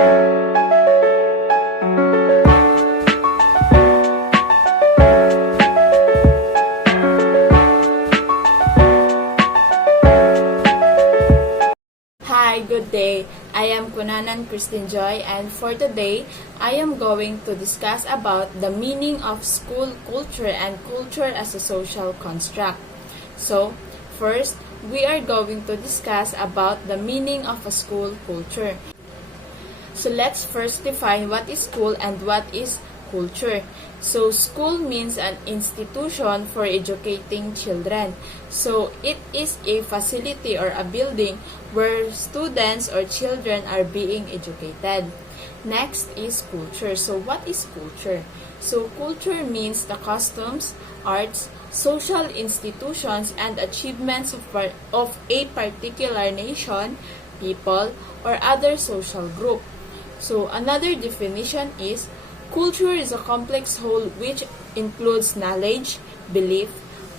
Hi, good day. I am Kunanan Christine Joy, and for today, I am going to discuss about the meaning of school culture and culture as a social construct. So, first, we are going to discuss about the meaning of a school culture. So, let's first define what is school and what is culture. So, school means an institution for educating children. So, it is a facility or a building where students or children are being educated. Next is culture. So, what is culture? So, culture means the customs, arts, social institutions, and achievements of a particular nation, people, or other social group. So, another definition is culture is a complex whole which includes knowledge, belief,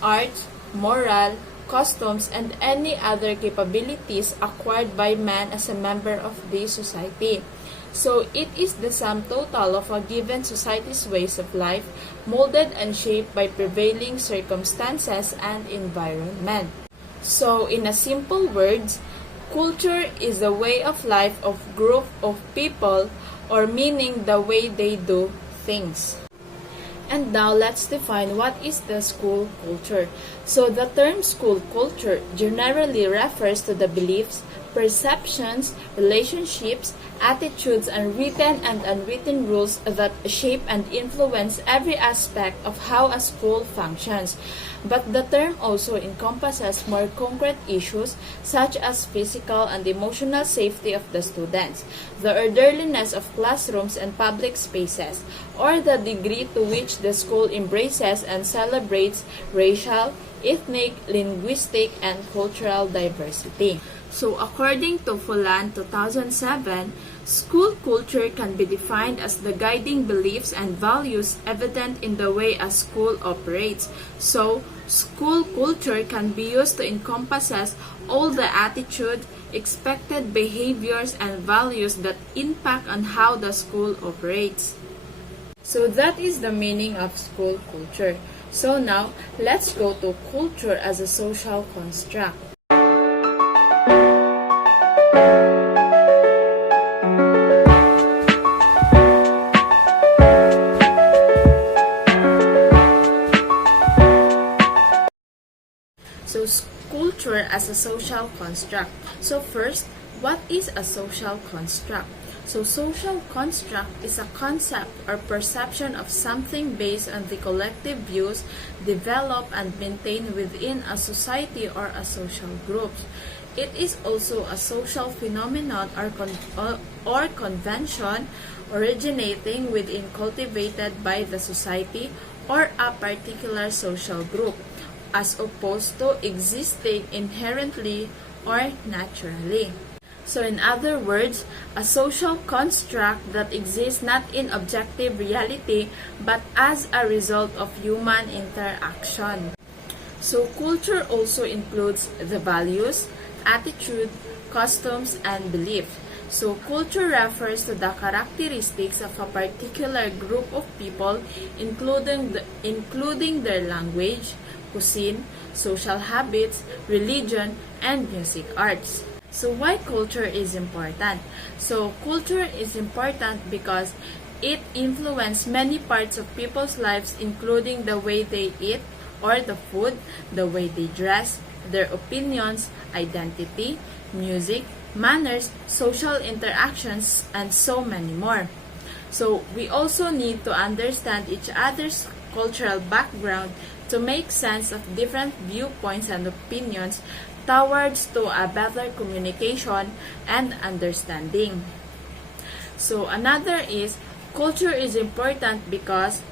art, moral, customs, and any other capabilities acquired by man as a member of the society. So, it is the sum total of a given society's ways of life, molded and shaped by prevailing circumstances and environment. So, in a simple words, culture is the way of life of group of people, or meaning the way they do things. And now let's define what is the school culture. So the term school culture generally refers to the beliefs, perceptions, relationships, attitudes, and written and unwritten rules that shape and influence every aspect of how a school functions. But the term also encompasses more concrete issues such as physical and emotional safety of the students, the orderliness of classrooms and public spaces, or the degree to which the school embraces and celebrates racial, ethnic, linguistic, and cultural diversity. So according to Fulan 2007, school culture can be defined as the guiding beliefs and values evident in the way a school operates. So, school culture can be used to encompass all the attitude, expected behaviors, and values that impact on how the school operates. So that is the meaning of school culture. So now, let's go to culture as a social construct. So, culture as a social construct. So first, what is a social construct? So, social construct is a concept or perception of something based on the collective views developed and maintained within a society or a social group. It is also a social phenomenon or convention originating within cultivated by the society or a particular social group, as opposed to existing inherently or naturally. So in other words, a social construct that exists not in objective reality but as a result of human interaction. So culture also includes the values, attitude, customs, and belief. So culture refers to the characteristics of a particular group of people, including their language, cuisine, social habits, religion, and music arts. So why culture is important? So culture is important because it influences many parts of people's lives, including the way they eat or the food, the way they dress, their opinions, identity, music, manners, social interactions, and so many more. So we also need to understand each other's cultural background to make sense of different viewpoints and opinions towards to a better communication and understanding. So another is culture is important because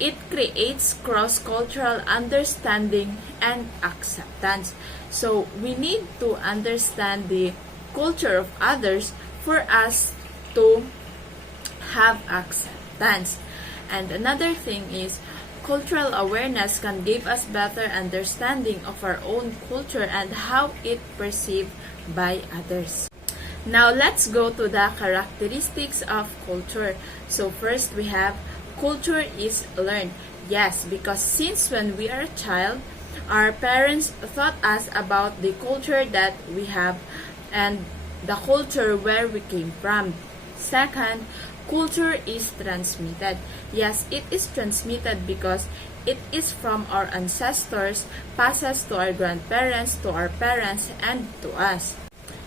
it creates cross-cultural understanding and acceptance. So we need to understand the culture of others for us to have acceptance. And another thing is cultural awareness can give us better understanding of our own culture and how it perceived by others. Now let's go to the characteristics of culture. So first we have culture is learned. Yes, because since when we are a child, our parents taught us about the culture that we have and the culture where we came from. Second, culture is transmitted. Yes, it is transmitted because it is from our ancestors, passes to our grandparents, to our parents, and to us.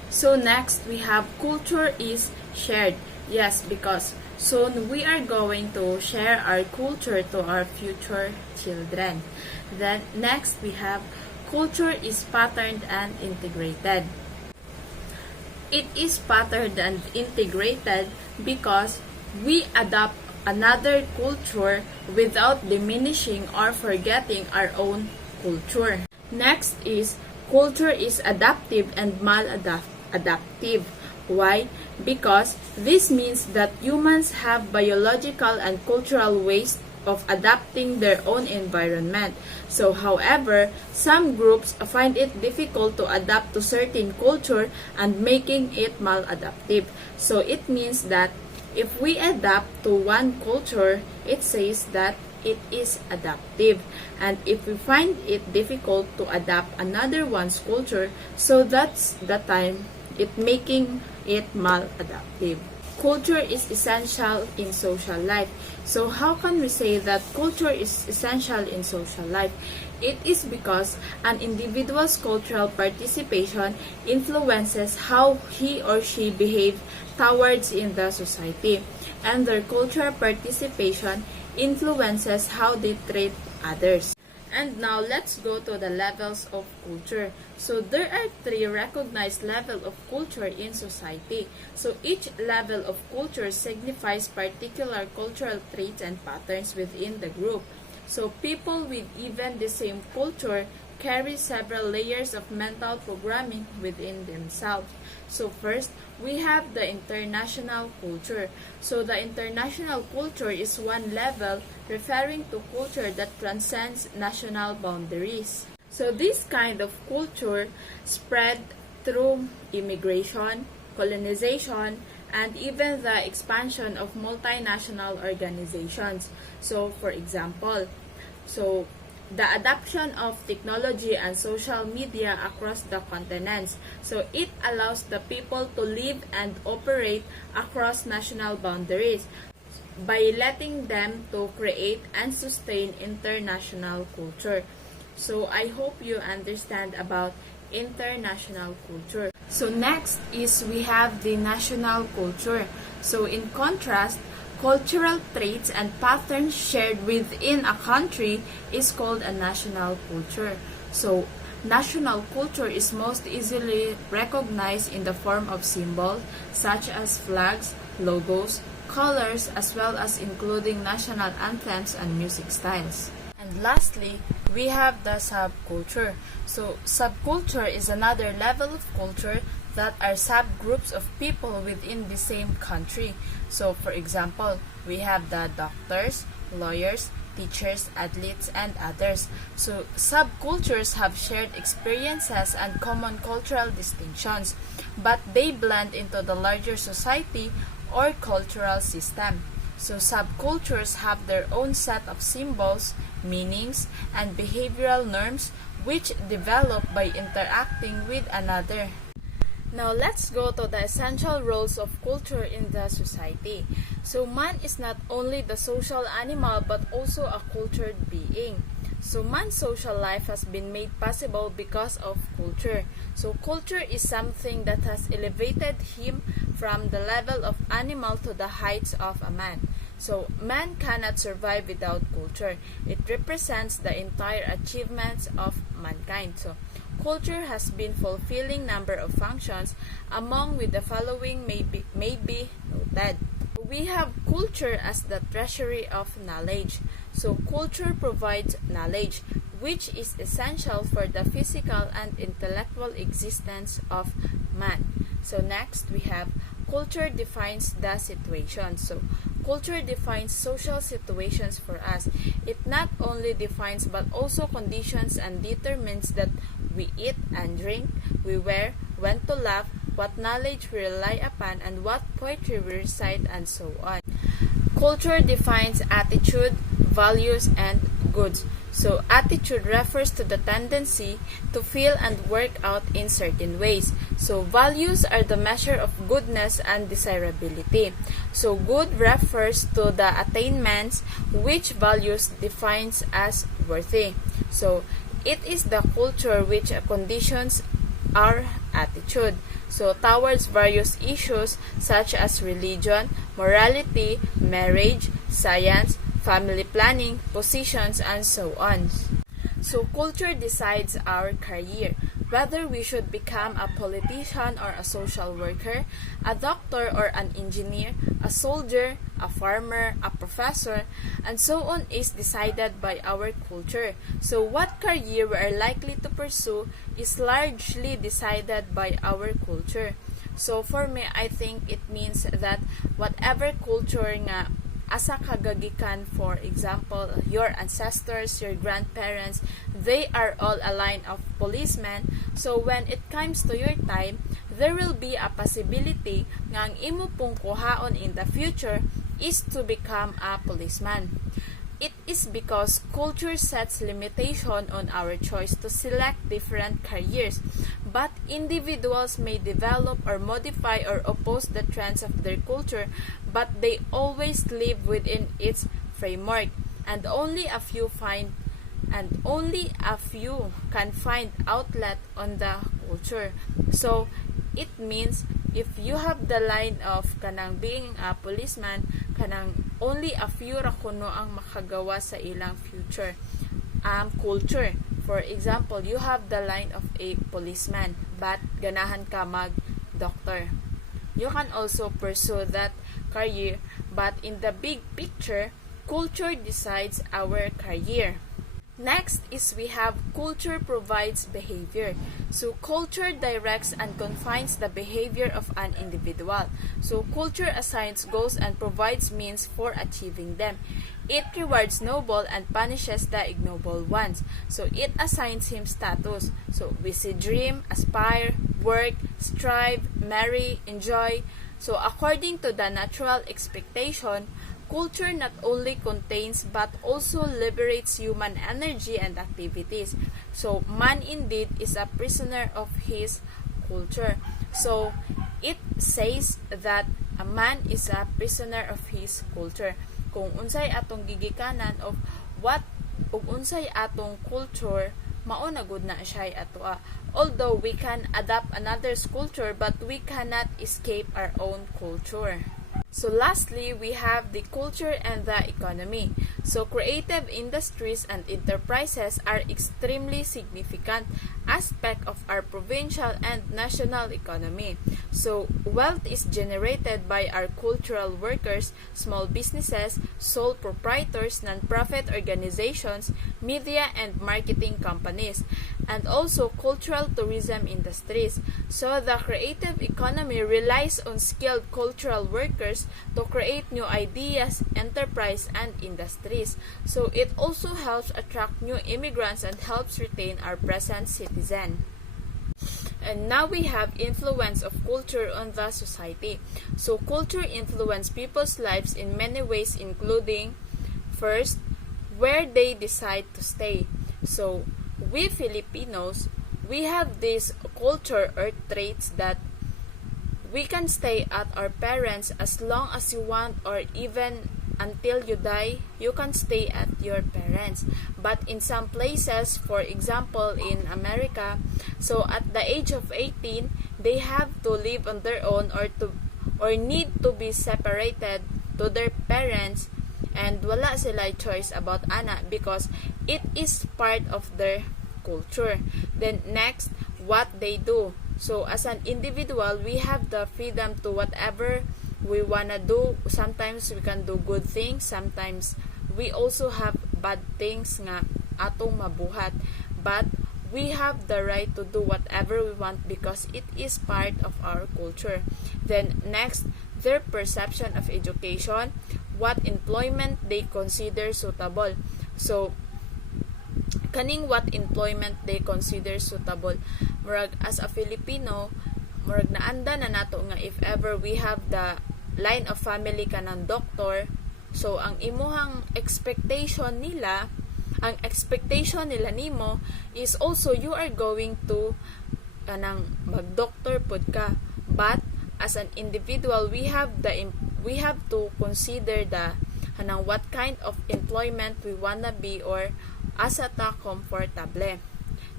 So next, we have culture is shared. Yes, because soon we are going to share our culture to our future children. Then next, we have culture is patterned and integrated. It is patterned and integrated because we adopt another culture without diminishing or forgetting our own culture. Next is culture is adaptive and maladaptive. Why? Because this means that humans have biological and cultural ways of adapting their own environment. So, however, some groups find it difficult to adapt to certain culture and making it maladaptive. So, it means that if we adapt to one culture, it says that it is adaptive. And if we find it difficult to adapt another one's culture, so that's the time it making it maladaptive. Culture is essential in social life. So how can we say that culture is essential in social life? It is because an individual's cultural participation influences how he or she behaves towards in the society, and their cultural participation influences how they treat others. And now let's go to the levels of culture. So there are 3 recognized levels of culture in society. So each level of culture signifies particular cultural traits and patterns within the group. So people with even the same culture carry several layers of mental programming within themselves. So first, we have the international culture. So the international culture is one level referring to culture that transcends national boundaries. So this kind of culture spread through immigration, colonization, and even the expansion of multinational organizations. So for example, the adoption of technology and social media across the continents. So it allows the people to live and operate across national boundaries by letting them to create and sustain international culture. So I hope you understand about international culture. So next is we have the national culture. So in contrast, cultural traits and patterns shared within a country is called a national culture. So, national culture is most easily recognized in the form of symbols such as flags, logos, colors, as well as including national anthems and music styles. And lastly, we have the subculture. So, subculture is another level of culture that are subgroups of people within the same country. So, for example, we have the doctors, lawyers, teachers, athletes, and others. So, subcultures have shared experiences and common cultural distinctions, but they blend into the larger society or cultural system. So, subcultures have their own set of symbols, meanings, and behavioral norms which develop by interacting with another. Now let's go to the essential roles of culture in the society. So man is not only the social animal but also a cultured being. So man's social life has been made possible because of culture. So culture is something that has elevated him from the level of animal to the heights of a man. So man cannot survive without culture. It represents the entire achievements of mankind. So culture has been fulfilling number of functions, among with the following may be noted. We have culture as the treasury of knowledge. So culture provides knowledge, which is essential for the physical and intellectual existence of man. So next we have culture defines the situation. So culture defines social situations for us. It not only defines but also conditions and determines that we eat and drink, we wear, when to laugh, what knowledge we rely upon, and what poetry we recite, and so on. Culture defines attitude, values, and goods. So, attitude refers to the tendency to feel and work out in certain ways. So, values are the measure of goodness and desirability. So, good refers to the attainments which values defines as worthy. So, it is the culture which conditions our attitude. So, towards various issues such as religion, morality, marriage, science, family planning, positions, and so on. So, culture decides our career, whether we should become a politician or a social worker, a doctor or an engineer, a soldier, a farmer, a professor, and so on is decided by our culture. So, what career we are likely to pursue is largely decided by our culture. So, for me, I think it means that whatever culture nga asa kagagikan, for example, your ancestors, your grandparents, they are all a line of policemen. So when it comes to your time, there will be a possibility nga ang imo pong kuhaon in the future is to become a policeman. It is because culture sets limitation on our choice to select different careers, but individuals may develop or modify or oppose the trends of their culture, but they always live within its framework, and only a few can find outlet on the culture. So it means if you have the line of kanang being a policeman, kanang only a few ra kuno ang makagawa sa ilang future culture. For example, you have the line of a policeman, but ganahan ka mag-doctor. You can also pursue that career, but in the big picture, culture decides our career. Next is we have culture provides behavior. So culture directs and confines the behavior of an individual. So culture assigns goals and provides means for achieving them. It rewards noble and punishes the ignoble ones. So it assigns him status. So we see dream, aspire, work, strive, marry, enjoy. So according to the natural expectation, culture not only contains but also liberates human energy and activities. So man indeed is a prisoner of his culture. So it says that a man is a prisoner of his culture. Kung unsay atong gigikanan of what ug unsay atong culture, mao na gud na siya atoa. Although we can adapt another's culture, but we cannot escape our own culture. So lastly, we have the culture and the economy. So creative industries and enterprises are extremely significant aspect of our provincial and national economy. So wealth is generated by our cultural workers, small businesses, sole proprietors, non-profit organizations, media and marketing companies, and also cultural tourism industries. So the creative economy relies on skilled cultural workers to create new ideas, enterprise, and industries. So it also helps attract new immigrants and helps retain our present citizen. And now we have influence of culture on the society. So culture influences people's lives in many ways, including first, where they decide to stay. So we Filipinos, we have this culture or traits that we can stay at our parents as long as you want, or even until you die, you can stay at your parents. But in some places, for example in America, so at the age of 18, they have to live on their own or need to be separated to their parents, and wala sila choice about ana because it is part of their culture. Then next, what they do. So as an individual, we have the freedom to whatever we wanna do. Sometimes we can do good things, sometimes we also have bad things nga atong mabuhat, but we have the right to do whatever we want because it is part of our culture. Then next, their perception of education, what employment they consider suitable. So kaning what employment they consider suitable, murag as a Filipino, murag naanda na nato nga if ever we have the line of family ka ng doktor, so ang imuhang expectation nila nimo is also you are going to kanang mag-doctor pod ka. But as an individual, we have to consider the kanang what kind of employment we wanna be or asa ta comfortable.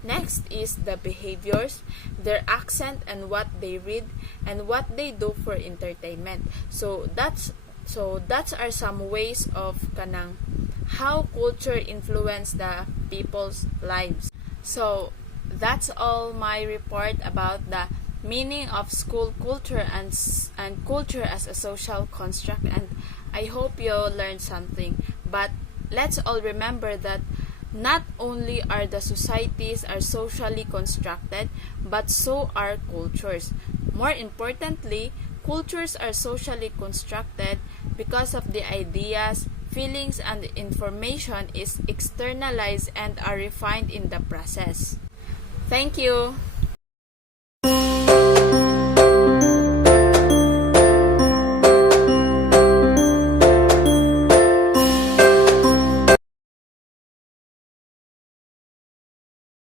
Next is the behaviors, their accent and what they read and what they do for entertainment. So that's are some ways of kanang how culture influence the people's lives. So that's all my report about the meaning of school culture and culture as a social construct, and I hope you learned something. But let's all remember that not only are the societies are socially constructed, but so are cultures. More importantly, cultures are socially constructed because of the ideas, feelings, and information is externalized and are refined in the process. Thank you.